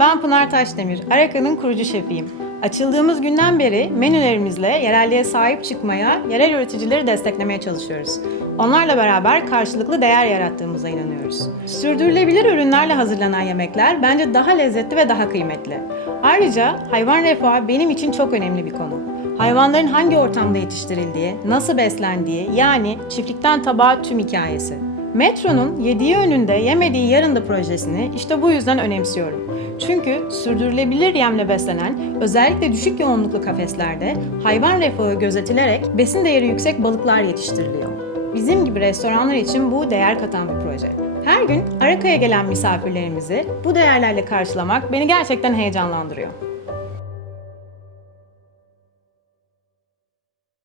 ben Pınar Taşdemir, Araka'nın kurucu şefiyim. Açıldığımız günden beri menülerimizle yerelliğe sahip çıkmaya, yerel üreticileri desteklemeye çalışıyoruz. Onlarla beraber karşılıklı değer yarattığımıza inanıyoruz. Sürdürülebilir ürünlerle hazırlanan yemekler bence daha lezzetli ve daha kıymetli. Ayrıca hayvan refahı benim için çok önemli bir konu. Hayvanların hangi ortamda yetiştirildiği, nasıl beslendiği yani çiftlikten tabağa tüm hikayesi. Metro'nun yediği önünde yemediği yarında projesini işte bu yüzden önemsiyorum. Çünkü sürdürülebilir yemle beslenen, özellikle düşük yoğunluklu kafeslerde hayvan refahı gözetilerek besin değeri yüksek balıklar yetiştiriliyor. Bizim gibi restoranlar için bu değer katan bir proje. Her gün Araka'ya gelen misafirlerimizi bu değerlerle karşılamak beni gerçekten heyecanlandırıyor.